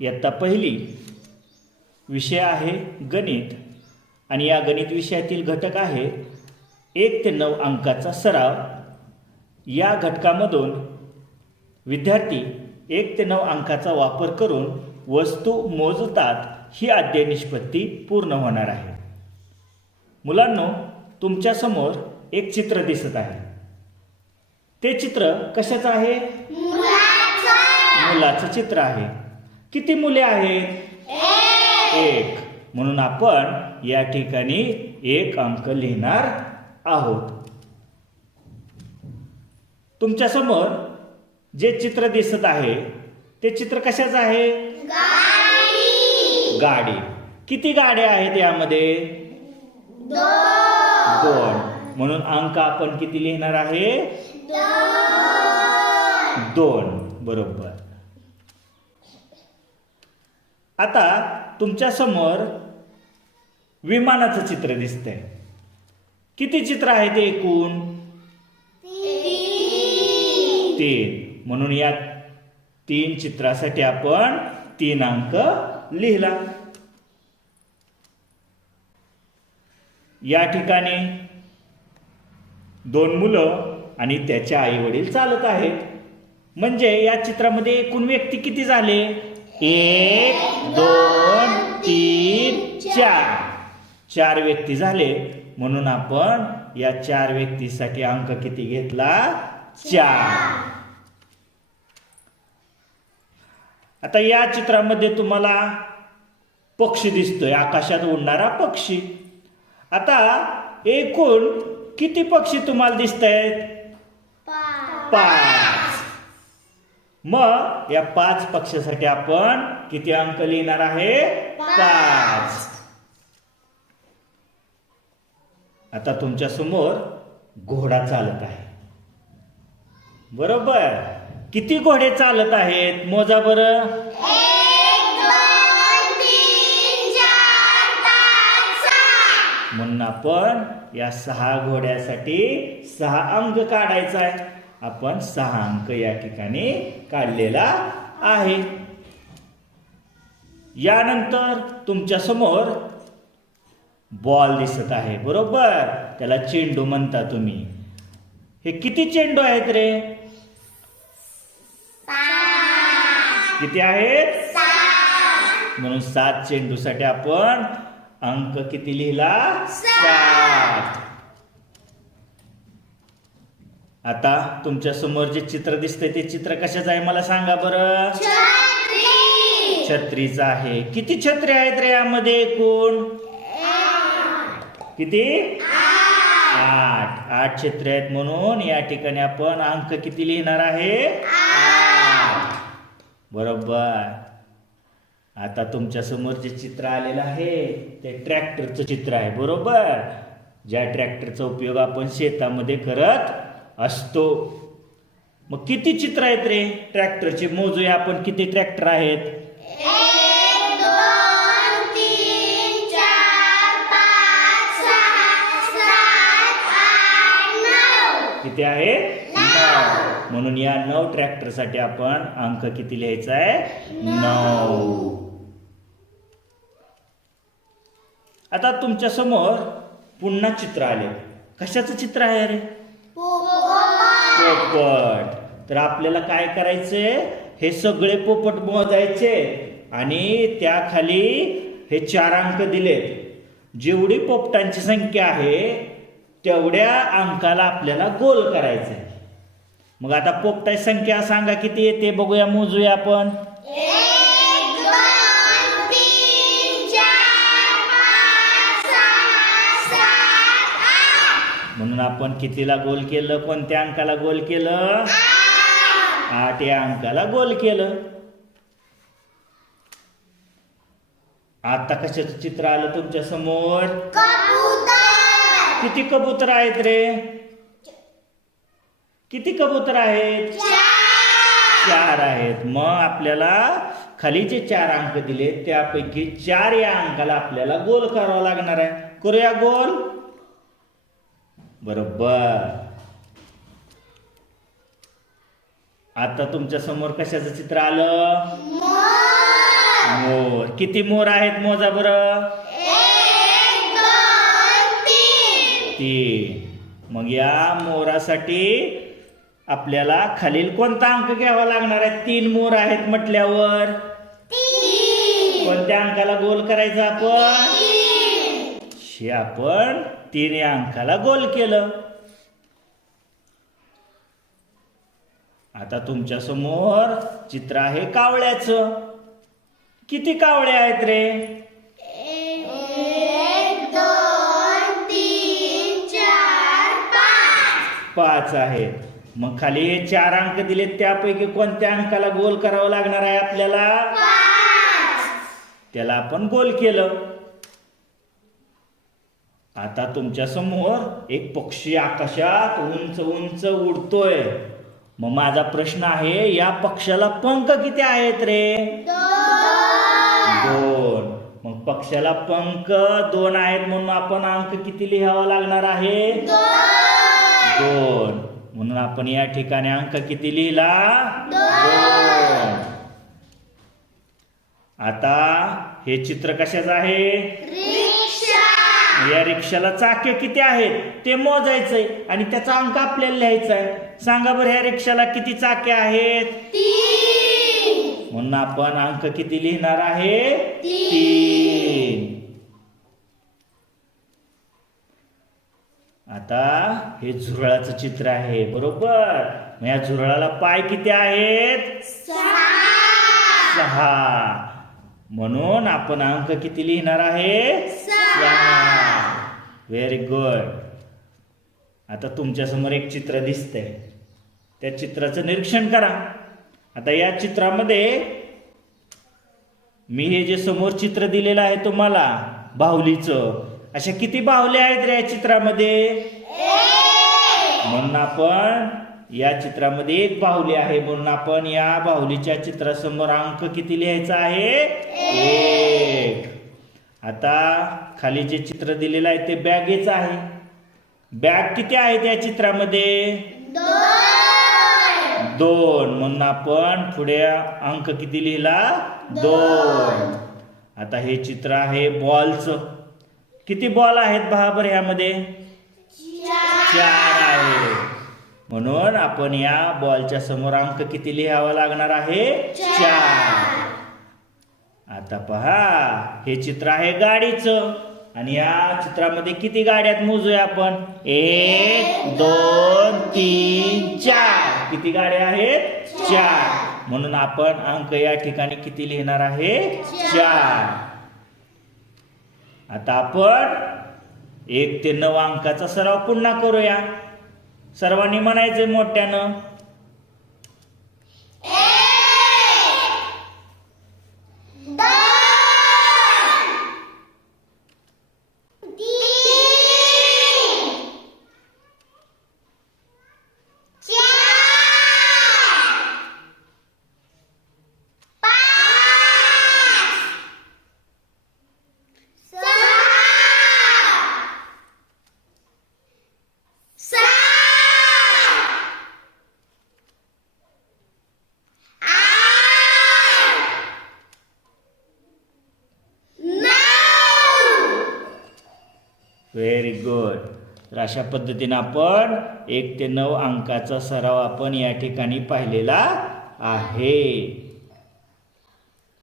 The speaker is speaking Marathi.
इयत्ता पहिली विषय आहे गणित आणि या गणित विषयातील घटक आहे 1 ते 9 अंकाचा सराव। या घटकामधून विद्यार्थी 1 ते 9 अंकाचा वापर करून वस्तू मोजतात ही अध्याय निष्पत्ती पूर्ण होणार आहे। मुलांनो, तुमच्या समोर एक चित्र दिसत आहे। ते चित्र कशाचं आहे? मुलाचं चित्र आहे। किती मुले आहेत? एक। म्हणून आपण या ठिकाणी 1 अंक लिहिणार आहोत। तुमच्या समोर जे चित्र दिसत आहे ते चित्र कशाचं आहे? गाडी। किती गाड्या आहेत यामध्ये? 2। म्हणून अंक आपण किती लिहिणार आहे? 2। बरोबर। आता तुमच्या समोर विमानाचं चित्र दिसतंय। किती चित्र आहेत एकूण? 3। म्हणून या 3 चित्रासाठी आपण 3 अंक लिहिला। या ठिकाणी 2 मुलं आणि त्याचे आई वडील चालत आहेत। म्हणजे या चित्रामध्ये एकूण व्यक्ती किती झाले? 1 2 3 4। 4 व्यक्ती झाले। म्हणून आपण या 4 व्यक्तीसाठी अंक किती घेतला? 4। आता या चित्रामध्ये तुम्हाला पक्षी दिसतोय, आकाशात उडणारा पक्षी। आता एकूण किती पक्षी तुम्हाला दिसतायत? 5। मग या 5 पक्षासाठी आपण किती अंक लिहिणार आहे? 5। आता तुमच्या समोर घोडा चालत आहे, बरोबर? किती घोडे चालत आहेत? मोजा बरं। 1 2 3 4 5 6। म्हणून आपण या 6 घोड्यासाठी 6 अंक काढायचा आहे। आपण 6 अंक या ठिकाणी काढलेला आहे। यानंतर तुमच्या समोर बॉल दिसत आहे, बरोबर? त्याला चेंडू म्हणता तुम्ही। हे किती चेंडू आहेत रे? 7। किती आहेत? 7। म्हणून 7 चेंडूसाठी आपण अंक किती लिहिला? 7। आता तुमच्या समोर जे चित्र दिसतंय ते चित्र कशाचं आहे मला सांगा बरं? छत्री। छत्रीचं आहे। किती छत्री आहेत रे यामध्ये एकूण? किती? 8। 8 छत्री आहेत। म्हणून या ठिकाणी आपण अंक किती लिहिणार आहे? 8। बरोबर। आता तुमच्या समोर जे चित्र आलेलं आहे ते ट्रॅक्टरचं चित्र आहे, बरोबर? ज्या ट्रॅक्टरचा उपयोग आपण शेतामध्ये करत असतो। मग किती चित्र आहेत रे ट्रॅक्टरचे? मोजूया आपण किती ट्रॅक्टर आहेत? 1 2 3 4 5 6 7 8 9। किती आहे? 9। म्हणून या 9 ट्रॅक्टरसाठी आपण अंक किती लिहायचा आहे? 9। आता तुमच्या समोर पुन्हा चित्र आले। कशाचं चित्र आहे रे? पोपट। तर आपल्याला काय करायचंय? हे सगळे पोपट मोजायचे आणि त्याखाली हे 4 अंक दिलेत। जेवढी पोपटांची संख्या आहे तेवढ्या अंकाला आपल्याला गोल करायचंय। मग आता पोपटाची संख्या सांगा किती येते? बघूया, मोजूया आपण। 1 2 3 4 5 6 7 8। म्हणून आपण कितीला गोल केलं? कोणत्या अंकाला गोल केलं? 8 या अंकाला गोल केलं। आता कशाचं चित्र आलं तुमच्या समोर? कबूतर। किती कबूतर आहेत रे? किती कबूतर आहेत? 4 आहेत। मग आपल्याला खाली जे 4 अंक दिले त्यापैकी 4 या अंकाला आपल्याला गोल करावा लागणार आहे। करूया गोल। बरोबर। आता तुमच्या समोर कशाचं चित्र आलं? मोर। मोर. किती मोर आहेत मोजा बरं. 1 2 3. 3. मग या मोरासाठी आपल्याला खालील कोणता अंक घ्यावा लागणार आहे. 3 मोर आहेत म्हटल्यावर 3. कोणत्या अंकाला गोल करायचा आपण. हे आपण 3 या अंकाला गोल केलं. आता तुमच्या समोर चित्र आहे कावळ्याचं. किती कावळे आहेत रे. 1 2 3 4 5. 5 आहेत. मग खाली हे 4 अंक दिलेत त्यापैकी कोणत्या अंकाला गोल करावं लागणार आहे आपल्याला. 5. त्याला आपण गोल केलं. आता तुमच्या समोर एक पक्षी आकाशात उंच उंच उडतोय. मग माझा प्रश्न आहे या पक्षाला पंख किती आहेत रे. 2. मग पक्षाला पंख 2 आहेत म्हणून आपण अंक किती लिहावा लागणार आहे. 2. म्हणून आपण या ठिकाणी अंक किती लिहिला. 2. आता हे चित्र कशाचं आहे. या रिक्षाला चाके किती आहेत ते मोजायचंय आणि त्याचा अंक आपल्याला लिहायचा आहे. सांगा बरं ह्या रिक्षाला किती चाके आहेत. 3. म्हणून आपण अंक किती लिहिणार आहे. 3. आता हे झुरळाचं चित्र आहे बरोबर. मग या झुरळाला पाय किती आहेत. 6. म्हणून आपण अंक किती लिहिणार आहे. 6. Very good. आता तुमच्या समोर एक चित्र दिसतंय. त्या चित्राचं निरीक्षण करा. आता या चित्रामध्ये मी हे जे समोर चित्र दिलेलं आहे तुम्हाला बाहुलीचं. अशा किती बाहुल्या आहेत रे या चित्रामध्ये. म्हणून आपण या चित्रामध्ये एक बाहुली आहे म्हणून आपण या बाहुलीच्या चित्रासमोर अंक किती लिहायचा आहे. 1. आता खाली जे चित्र दिलेलं आहे ते बॅगेचं आहे. बॅग किती आहेत या चित्रामध्ये. 2. म्हणून आपण पुढे अंक किती लिहिला. 2. आता हे चित्र आहे बॉलचं. किती बॉल आहेत बरोबर ह्यामध्ये. 4 आहे. म्हणून आपण या बॉलच्या समोर अंक किती लिहावा लागणार आहे. 4. आता पहा हे चित्र आहे गाडीचं आणि या चित्रामध्ये किती गाड्यात मोजूया आपण. 1 2 3 4. किती गाड्या आहेत. 4. म्हणून आपण अंक या ठिकाणी किती लिहिणार आहे. 4. आता आपण 1 ते 9 अंकाचा सराव पुन्हा करूया. सर्वांनी म्हणायचं मोठ्यानं. 9. Very good. तर अशा पद्धतीने आपण 1 ते 9 अंकाचा सराव आपण या ठिकाणी पाहिलेला आहे.